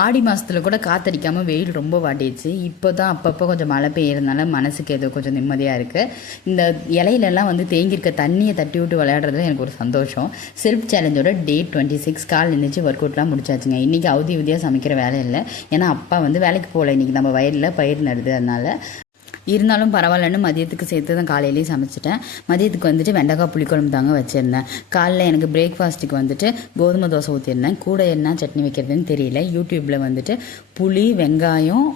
ஆடி மாதத்தில் கூட காற்றடிக்காமல் வெயில் ரொம்ப வாட்டிடுச்சு. இப்போ தான் அப்பப்போ கொஞ்சம் மழை பெய்யறதுனால மனசுக்கு ஏதோ கொஞ்சம் நிம்மதியாக இருக்குது. இந்த இலையிலெல்லாம் வந்து தேங்கியிருக்க தண்ணியை தட்டி விட்டு விளையாடுறதுல எனக்கு ஒரு சந்தோஷம். செல்ஃப் சேலஞ்சோட டே 26 கால் எழுந்திரிச்சு ஒர்க் அவுட்லாம் முடிச்சாச்சுங்க. இன்றைக்கி அவதி உதியாக சமைக்கிற வேலை இல்லை. ஏன்னா அப்பா வந்து வேலைக்கு போகல. இன்றைக்கி நம்ம வயலில் பயிர் நடுது. அதனால் இருந்தாலும் பரவாயில்லன்னு மதியத்துக்கு சேர்த்து தான் காலையிலேயே சமைச்சிட்டேன். மதியத்துக்கு வந்துட்டு வெண்டைக்காய் புளிக்குழம்பு தாங்க வச்சுருந்தேன். காலைல எனக்கு பிரேக்ஃபாஸ்ட்டுக்கு வந்துட்டு கோதுமை தோசை ஊற்றிருந்தேன். கூட என்ன சட்னி வைக்கிறதுன்னு தெரியல. யூடியூப்பில் வந்துட்டு புளி, வெங்காயம்,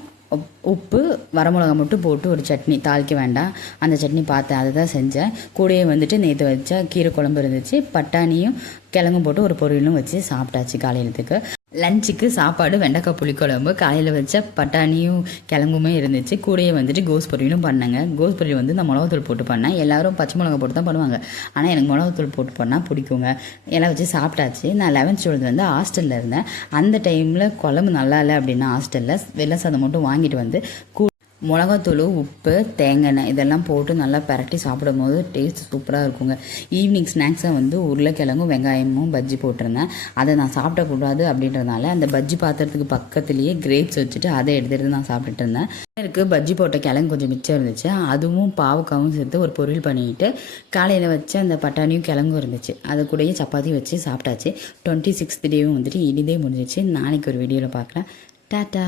உப்பு, வரமிளகா மட்டும் போட்டு ஒரு சட்னி, தாளிக்க வேண்டாம், அந்த சட்னி பார்த்தேன். அதை தான் செஞ்சேன். கூடயே வந்துட்டு நேற்று வச்ச கீரை குழம்பு இருந்துச்சு. பட்டாணியும் கிழங்கும் போட்டு ஒரு பொரியலும் வச்சு சாப்பிட்டாச்சு. காலையிலத்துக்கு லஞ்சுக்கு சாப்பாடு வெண்டைக்காய் புளிக்குழம்பு, காலையில் வச்ச பட்டாணியும் கிழங்குமே இருந்துச்சு. கூடயே வந்துட்டு கோஸ் பொரியலும் பண்ணேங்க. கோஸ் பொரியல் வந்து நான் மிளகாத்தூள் போட்டு பண்ணேன். எல்லோரும் பச்சை மிளகா போட்டு தான் பண்ணுவாங்க. ஆனால் எனக்கு மிளகாத்தூள் போட்டு பண்ணால் பிடிக்குங்க. எல்லாம் வச்சு சாப்பிட்டாச்சு. நான் 11th 12th வந்து ஹாஸ்டலில் இருந்தேன். அந்த டைமில் குழம்பு நல்லா இல்லை அப்படின்னா ஹாஸ்டலில் வெள்ளை சாதம் மட்டும் வாங்கிட்டு வந்து மிளகாத்தூள், உப்பு, தேங்காய் எண்ணெய் இதெல்லாம் போட்டு நல்லா பரட்டி சாப்பிடும் போது டேஸ்ட் சூப்பராக இருக்குங்க. ஈவினிங் ஸ்நாக்ஸாக வந்து உருளைக்கிழங்கும் வெங்காயமும் பஜ்ஜி போட்டிருந்தேன். அதை நான் சாப்பிடக்கூடாது அப்படின்றதுனால அந்த பஜ்ஜி பாத்திரத்துக்கு பக்கத்துலேயே கிரேப்ஸ் வச்சுட்டு அதை எடுத்துகிட்டு நான் சாப்பிட்டுட்டு இருந்தேன். எனக்கு பஜ்ஜி போட்ட கிழங்கு கொஞ்சம் மிச்சம் இருந்துச்சு. அதுவும் பாவக்காவும் சேர்த்து ஒரு பொரியல் பண்ணிட்டு காலையில் வச்ச அந்த பட்டாணியும் கிழங்கும் இருந்துச்சு. அது கூடயே சப்பாத்தி வச்சு சாப்பிட்டாச்சு. 26th டேவும் வந்துட்டு இனிதே முடிஞ்சிச்சு. நாளைக்கு ஒரு வீடியோவில் பார்க்குறேன். டாட்டா.